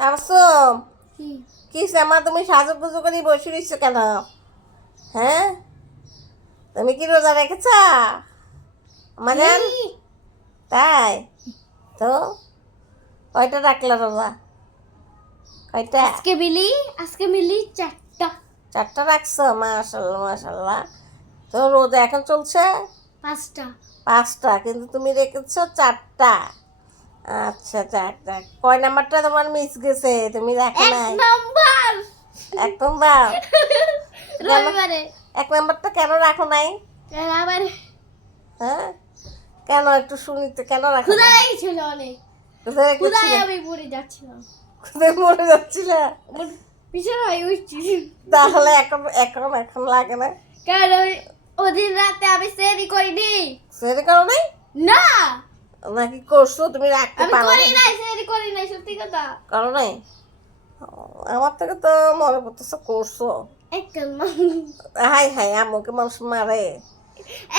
তাবসুম কি শ্যামা তুমি সাজুগুজু করে বসে রইছো কেন? হ্যাঁ, তুমি কি রোজা রেখেছ আমাদের? তাই তো কয়টা রাখলা রোজা? কয়টা? আজকে মিলি চারটা রাখছো। মাশাল্লাহ মাশাল্লাহ। তো রোজা এখন চলছে 5টা, কিন্তু তুমি রেখেছো 4টা। আচ্ছা, চারটা। কয় নাম্বারটা তোমার মিস গেছে? তুমি রাখো নাই? এক নাম্বার। রবিবারে 1 নাম্বারটা কেন রাখো নাই? আবার হ্যাঁ, কেন একটু শুনি তো, কেন রাখো ক্ষুধা নাই? লেগেছিল অনেক। কোথায় ক্ষুধায় রেখেছিলে? আমি পড়ে যাচ্ছিলাম, কোথায় মরে যাচ্ছিলে? আমার পিছনে হয়ে উঠছি। তাহলে এখন লাগে না? কারণ ওদিন রাতে আমি সেরি করিনি। সেটা করো নাই না, নাকি করছো? তুমি রাখতে আমি পারো করি না? নাই, সেরি করি নাই, সত্যি কথা। করো নাই? আমার থেকে তো মনে করতেছো করছো। একদম হাই হাই, আম্মুকে মানুষ মারে।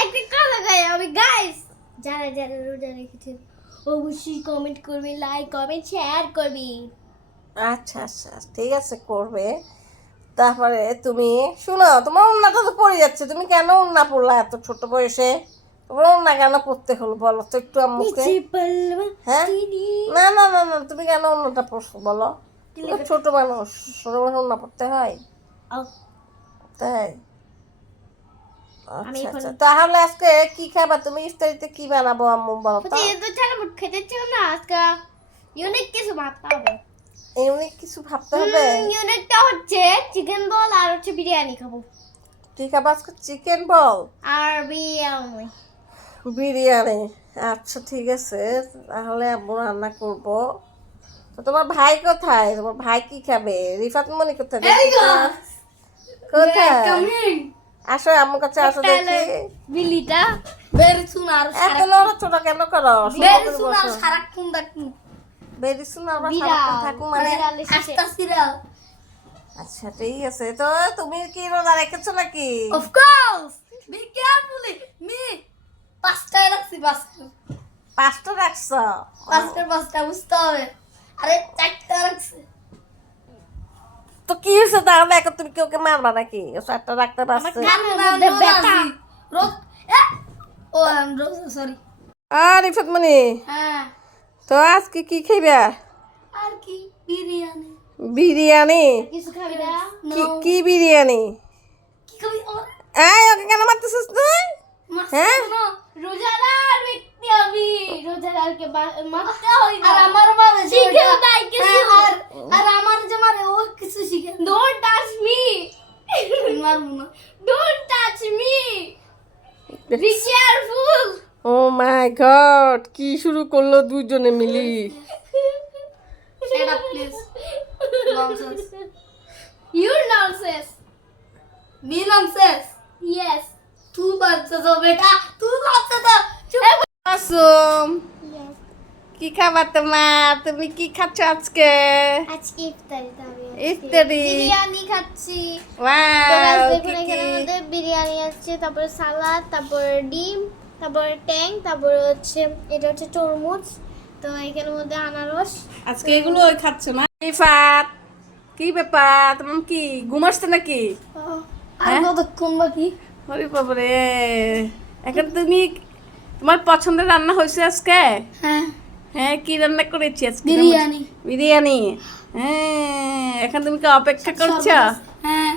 একটা কথা গাই আমি, গাইস যারা যারা রোজা রেখেছেন অবশ্যই কমেন্ট করবি, লাইক কমেন্ট শেয়ার করবি। আচ্ছা আচ্ছা, ঠিক আছে, করবে। তারপরে তুমি শুনো, তোমার ওন্নাটা তো পড়ে যাচ্ছে, তুমি কেন ওন্না পড়লা এত ছোট বয়সে? তোমার ওন্না কেন পড়তে হলো বলো তো একটু আম্মুকে। হ্যাঁ, না না না না, তুমি কেন ওন্নাটা পড়ছো বলো? তুমি তো ছোট মানুষ, ছোট মানুষ ওন্না পড়তে হয়? তাই? আমি আচ্ছা এখন- আচ্ছা, তাহলে আজকে কি খাবা তুমি? ইফতারিতে কি বানাবো আম্মু বলো তো? তো ছাড়া খেতে চাও না আজকে? ইউনিক কিছু ভাবতে হবে। ইউনিক কিছু ভাবতে হবে। ইউনিকটা হচ্ছে চিকেন বল আর হচ্ছে বিরিয়ানি খাবো। তুই খাবা আজকে চিকেন বল আর বিরিয়ানি। বিরিয়ানি? আচ্ছা ঠিক আছে, তাহলে আম্মু রান্না করব। তো তোমার ভাই কোথায়? তোমার ভাই কি খাবে? রিফাত মনি কোথায়? দেখি তো। কোথায়? আসো আম্মুর কাছে, আসো দেখি। বিলিটা very soon আর এত নড়াচড়া কেন করো? very soon আর সারাক্ষণ দেখুন বেরিসুন আমরা বিড়াল সারাক্ষণ থাকুন মানে? বিড়ালের শেষে। আস্তা সিরিয়াল। আচ্ছা ঠিক আছে, তো তুমি কি রোজা রেখেছো নাকি? Of course, be carefully. Me, পাঁচটা রাখছি, পাঁচটা 5টা রাখছো? পাঁচটা বুঝতে হবে। আরে 4টা রাখছি। তো কি হয়েছে তাহলে? এখন তুমি কি ওকে মারবা নাকি? ও 4টা রাখতে পারছে? কানের মধ্যে ব্যথা। রোজ ও রোজ সরি। আর রিফাত মনি, হ্যাঁ, তো আজকে কি খাইবা? আর কি বিরিয়ানি। বিরিয়ানি? কিছু খাবি না? কি বিরিয়ানি? কি খাবি? এই ওকে কেন মারতেছিস তুই? হ্যাঁ? রোজাদার ব্যক্তি আমি, রোজাদারকে মারতে হয় না। আর আমার মারে শিখে নাই কিছু। আর আমার যে মারে ও কিছু শিখে। Don't touch me. মারবো না। Don't touch me. Be careful. Oh my God, কি শুরু করলো দুইজনে মিলি? Shut up, please. Nonsense. You nonsense. Me nonsense. Yes. तू nonsense हो बेटा. तू nonsense हो. चुप. আসুম, কি খাবার তোমার? তুমি কি খাচ্ছ আজকে? আজকে ইফতারিতে আমি ইফতারি? বিরিয়ানি খাচ্ছি। তো ওয়াও, guys, দেখুন কি এখানে কি? আমাদের বিরিয়ানি আছে, তারপরে সালাদ, তারপরে ডিম, তারপরে ট্যাং, তারপরে হচ্ছে এটা হচ্ছে তরমুজ, তো এখানের মধ্যে আনারস। আজকে এগুলো ওই খাচ্ছে না? রিফাত, কি ব্যাপার? তোমার কি ঘুম আসছে নাকি? আর কতক্ষণ বাকি? ওরে বাবারে, এখন তুমি, তোমার পছন্দের রান্না হয়েছে আজকে? হ্যাঁ, হ্যাঁ, কি রান্না করেছি আজকে? বিরিয়ানি। বিরিয়ানি? হ্যাঁ, এখন তুমি কি অপেক্ষা করছো? হ্যাঁ,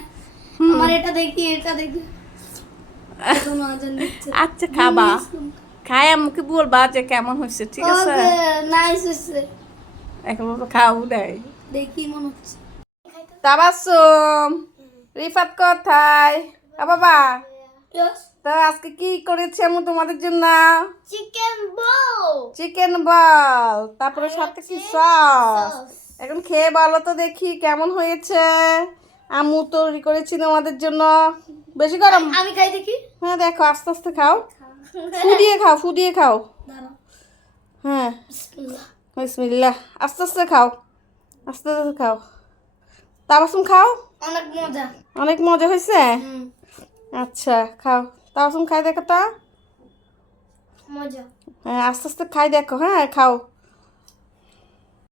আমার এটা দেখি এখনো আজান দিচ্ছে। আচ্ছা খাবা, খাই আমাকে বলবা যে কেমন হয়েছে, ঠিক আছে? ওকে, নাইস হয়েছে। এখন তো খাও নাই। দেখি মনে হচ্ছে। তাবাসুম, রিফাত কোথায়? বাবা, Yes. তো আজকে কি করেছি আমি তোমাদের জন্য? চিকেন বল। চিকেন বল, তারপরে সাথে কি সস? এখন খেয়ে বলো তো দেখি কেমন হয়েছে। আম্মু তৈরি করেছি তোমাদের জন্য। বেশি গরম? আমি খাই দেখি। হ্যাঁ দেখো, আস্তে আস্তে খাও, ফুদিয়ে খাও, ফুদিয়ে খাও। দাঁড়াও। হ্যাঁ, বিসমিল্লাহ। বিসমিল্লাহ, আস্তে আস্তে খাও, আস্তে আস্তে খাও। তাবাসুম খাও, অনেক মজা। অনেক মজা হয়েছে। আচ্ছা খাও, তাবাসুম খাই দেখো তো। মজা। হ্যাঁ, আস্তে আস্তে খাই দেখো, হ্যাঁ খাও।